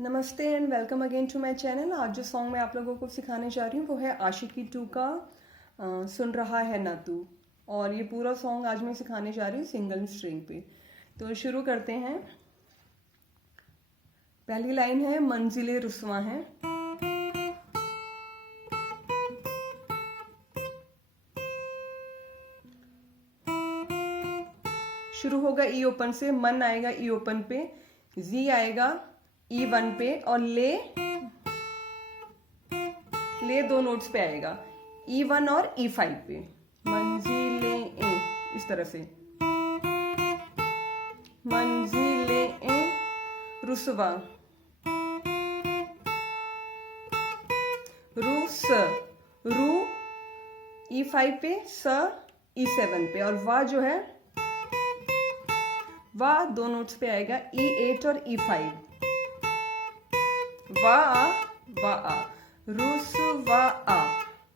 नमस्ते and welcome again to my channel. आज जो सॉन्ग मैं आप लोगों को सिखाने जा रही हूँ वो है आशिकी 2 का सुन रहा है ना तू। और ये पूरा सॉन्ग आज मैं सिखाने जा रही हूँ सिंगल स्ट्रिंग पे। तो शुरू करते हैं। पहली लाइन है मंजिले रुस्वा हैं, शुरू होगा ई ओपन से, मन आएगा ई ओपन पे, जी आएगा E1 पे और ले दो नोट्स पे आएगा E1 और E5 पे। मंजिले इस तरह से, मंजिले रुसवा, रुस रू E5 पे, स E7 पे और वा जो है वा दो नोट्स पे आएगा E8 और E5। वा वा रुसवा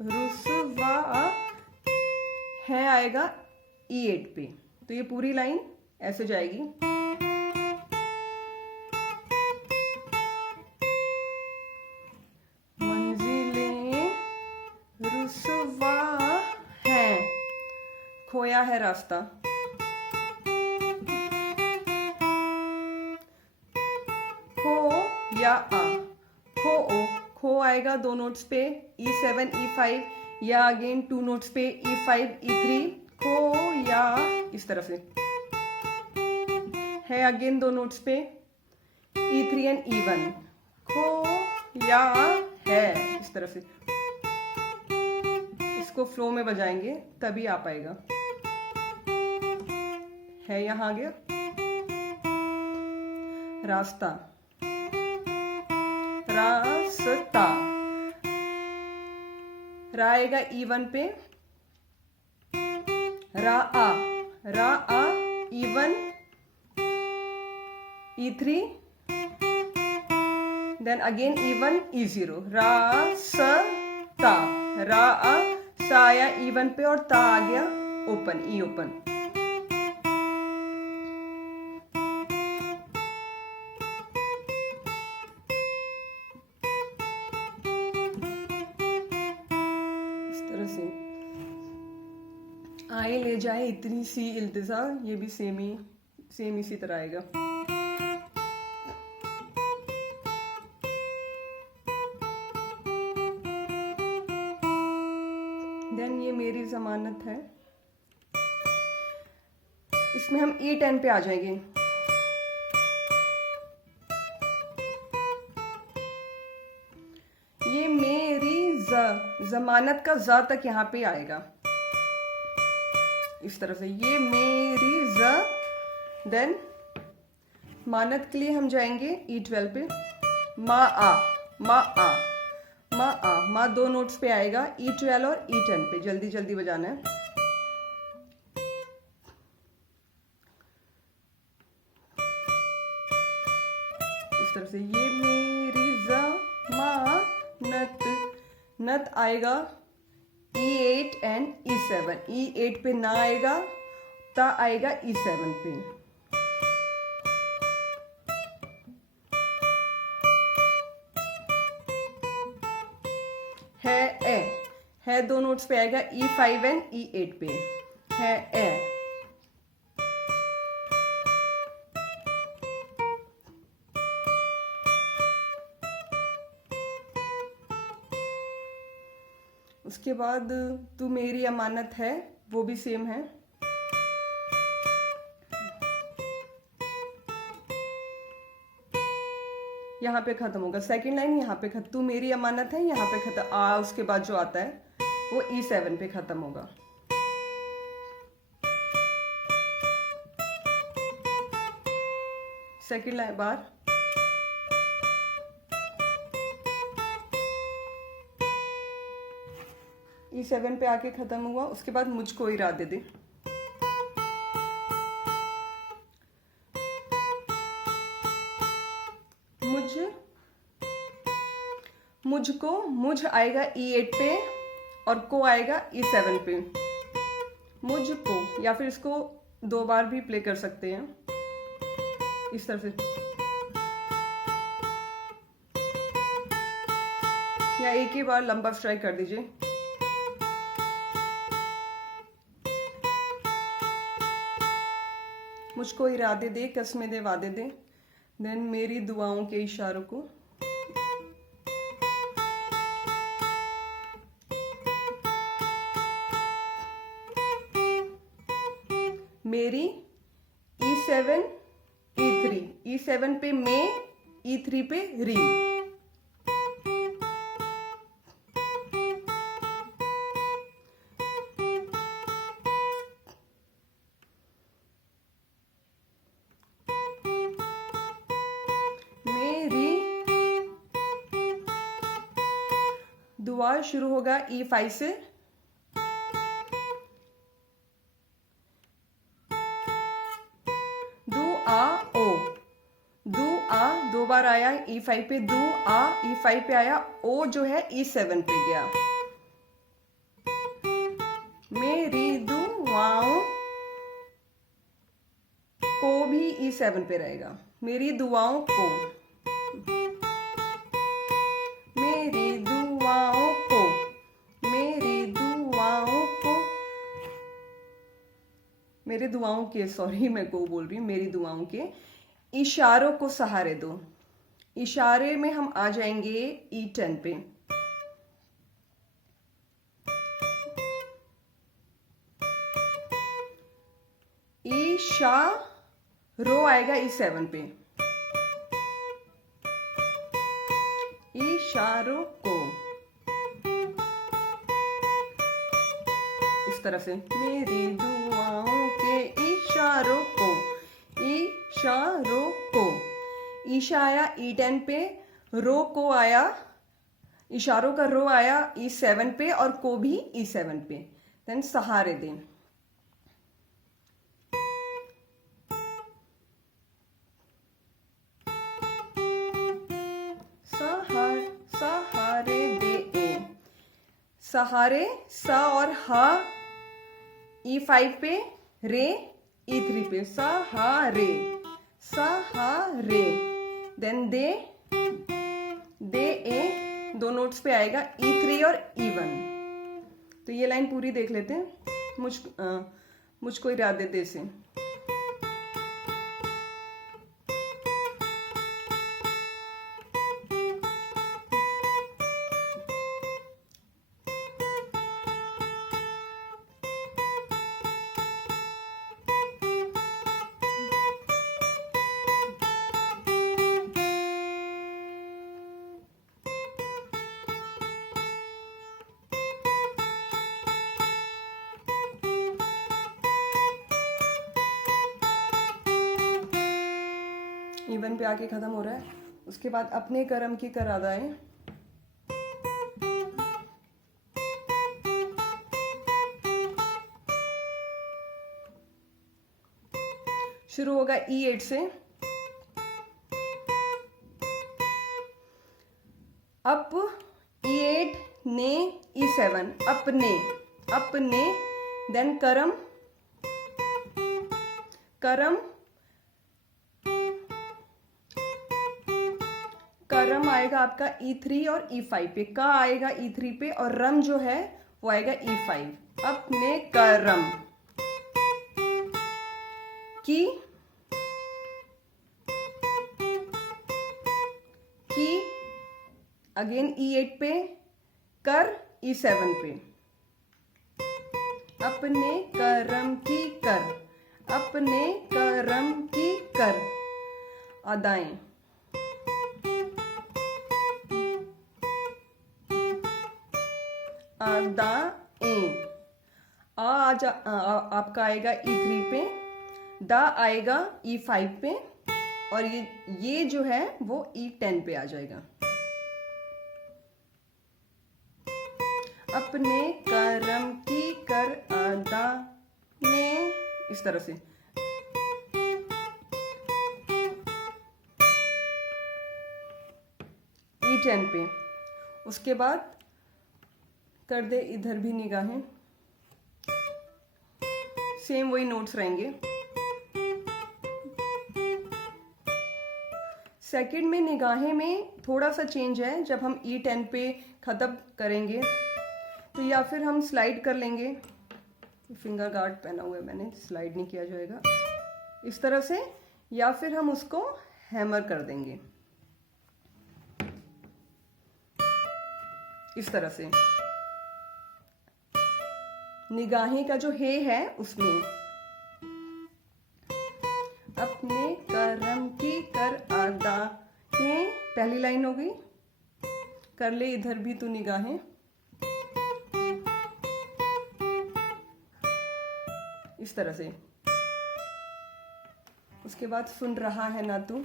रुसवा है आएगा E8 पे। तो ये पूरी लाइन ऐसे जाएगी। मंजिले रुसवा है, खोया है रास्ता, खो या आ, खो आएगा दो नोट्स पे E7 E5 या अगेन टू नोट्स पे E5 E3, खो या इस तरह से है अगेन दो नोट्स पे E3 एंड E1, खो या है इस तरह से। इसको फ्लो में बजाएंगे तभी आ पाएगा। है यहां आ गया रास्ता, रास्ता, रा आएगा E1 पे, रा आ E1 E3 then again E1 E0, रास्ता, रा आ, सा आया E1 पे और ता आ गया ओपन ई ओपन। आए ले जाए इतनी सी इल्तिजा, ये भी सेम इसी तरह आएगा। देन ये मेरी जमानत है, इसमें हम E10 पे आ जाएंगे। ये मेरी जमानत का ज तक यहाँ पे आएगा इस तरह से, ये मेरी ज। देन मानत के लिए हम जाएंगे E12 पे, मा आ मा दो नोट्स पे आएगा E12 और E10 पे। जल्दी जल्दी बजाना है। इस तरह से ये मेरी जमानत, नत आएगा E8 एंड E7, E8 पे ना आएगा, ता आएगा E7 पे। है दो नोट्स पे आएगा E5 एंड E8 पे, है ए। उसके बाद तू मेरी अमानत है, वो भी सेम है। यहाँ पे खत्म होगा सेकंड लाइन, यहाँ पे खत्म, तू मेरी अमानत है यहाँ पे खत्म, आ उसके बाद जो आता है वो E7 पे खत्म होगा। सेकंड लाइन बार E7 पे आके खत्म हुआ। उसके बाद मुझको इरादे दे, मुझको, मुझ आएगा E8 पे और को आएगा E7 पे। मुझको, या फिर इसको दो बार भी प्ले कर सकते हैं इस तरह से। या एक ही बार लंबा स्ट्राइक कर दीजिए। मुझको इरादे दे, कस्में दे, वादे दे, देन मेरी दुआओं के इशारों को। मेरी E7 E3, E7 पे मे, E3 पे री। मेरी दुआ शुरू होगा E5 से, दो बार आया E5 पे, दू आ E5 पे आया, ओ जो है E7 पे गया। मेरी दुआओं को भी E7 पे रहेगा। मेरी दुआओं को, मेरी दुआओं को, मेरी दुआओं को, मेरे दुआओं के, सॉरी मैं को बोल रही हूँ, मेरी दुआओं के इशारों को सहारे दो। इशारे में हम आ जाएंगे E10 पे। रो आएगा E7 पे। इशारों को इस तरह से, मेरी दुआओं के इशारों को, इशारों को। ईशा आया E10 पे, रो को आया, इशारों का रो आया E7 पे और को भी E7 पे। देन सहारे दें। सहारे दे ए। सहारे, सा और हा E5 पे, रे E3 पे। सहारे, सहारे। देन दे ए, दो नोट्स पे आएगा E3 और E1। तो ये लाइन पूरी देख लेते हैं। मुझको इरादे दे से। E1 पे आके खत्म हो रहा है। उसके बाद अपने कर्म की कर अदाएं। शुरू होगा E8 से। अप E8 ने E7, अपने, अपने। देन करम, करम, करम आएगा आपका E3 और E5 पे। का आएगा E3 पे और रम जो है वो आएगा E5। अपने करम की, अगेन E8 पे, कर E7 पे। अपने करम की कर, अपने करम की कर अदाएं। अदाएं। आपका आएगा E3 पे, दा आएगा E5 पे और ये जो है वो E10 पे आ जाएगा। अपने करम की कर अदा ने, इस तरह से। E10 पे। उसके बाद कर दे इधर भी निगाहें। सेम वही नोट्स रहेंगे। सेकंड में निगाहें में थोड़ा सा चेंज है। जब हम E10 पे ख़त्म करेंगे तो या फिर हम स्लाइड कर लेंगे, फिंगर गार्ड पहना हुआ है मैंने, स्लाइड नहीं किया जाएगा इस तरह से, या फिर हम उसको हैमर कर देंगे इस तरह से। निगाहें का जो हे है उसमें अपने करम की कर अदा, ये पहली लाइन हो गई। कर ले इधर भी तू निगाहें, इस तरह से। उसके बाद सुन रहा है ना तू,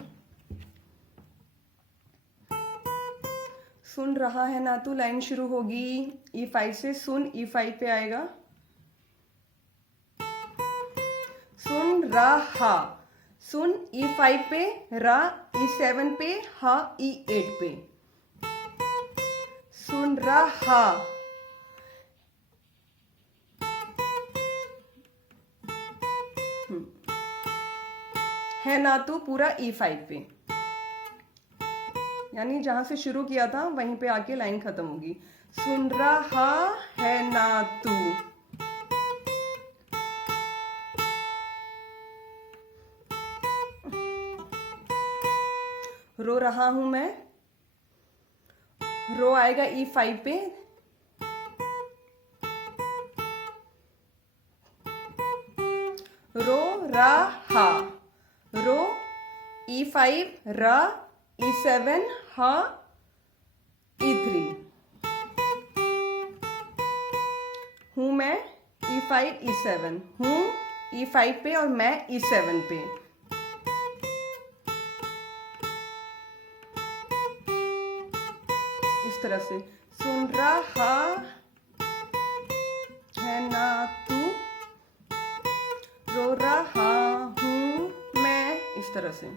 सुन रहा है ना तू लाइन शुरू होगी E5 से, सुन E5 पे आएगा, सुन रहा, सुन E5 पे, रा E7 पे, हा E8 पे, सुन रहा, है ना तू पूरा E5 पे, यानी जहां से शुरू किया था वहीं पे आके लाइन खत्म होगी। सुन रहा है ना तू, रो रहा हूं मैं, रो आएगा E5 पे, रो रहा, रो E5, रा E7, हा E3, हूं मैं E5 E7, हूं E5 पे और मैं E7 पे। इस तरह से सुन रहा है ना तू, रो रहा हूं मैं, इस तरह से।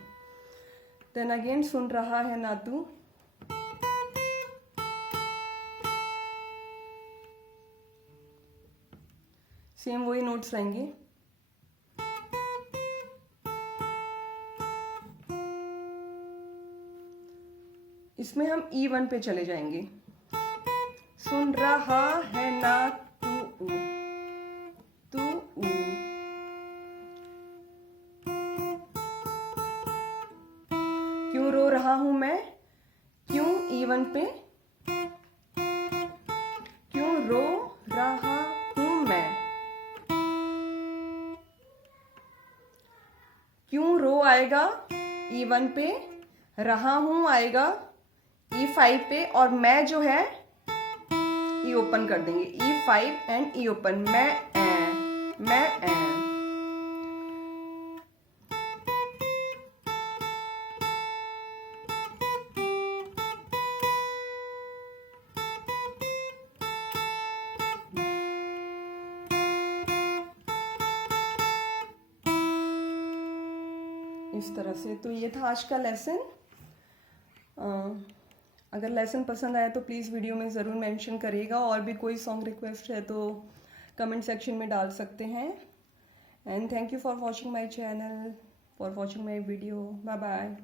देन अगेन सुन रहा है ना तू, सेम वही नोट्स रहेंगे। इसमें हम E1 पे चले जाएंगे। सुन रहा है ना तू, तू, क्यों रो रहा हूं मैं, क्यों E1 पे, क्यों रो रहा हूं मैं, क्यों रो आएगा E1 पे, रहा हूं आएगा E5 पे, और मैं जो है E ओपन कर देंगे, E5 एंड E ओपन, मैं इस तरह से। तो ये था आज का लेसन। अगर लेसन पसंद आया तो प्लीज़ वीडियो में ज़रूर मेंशन करिएगा, और भी कोई सॉन्ग रिक्वेस्ट है तो कमेंट सेक्शन में डाल सकते हैं। And thank you for watching my channel, for watching my video. Bye bye.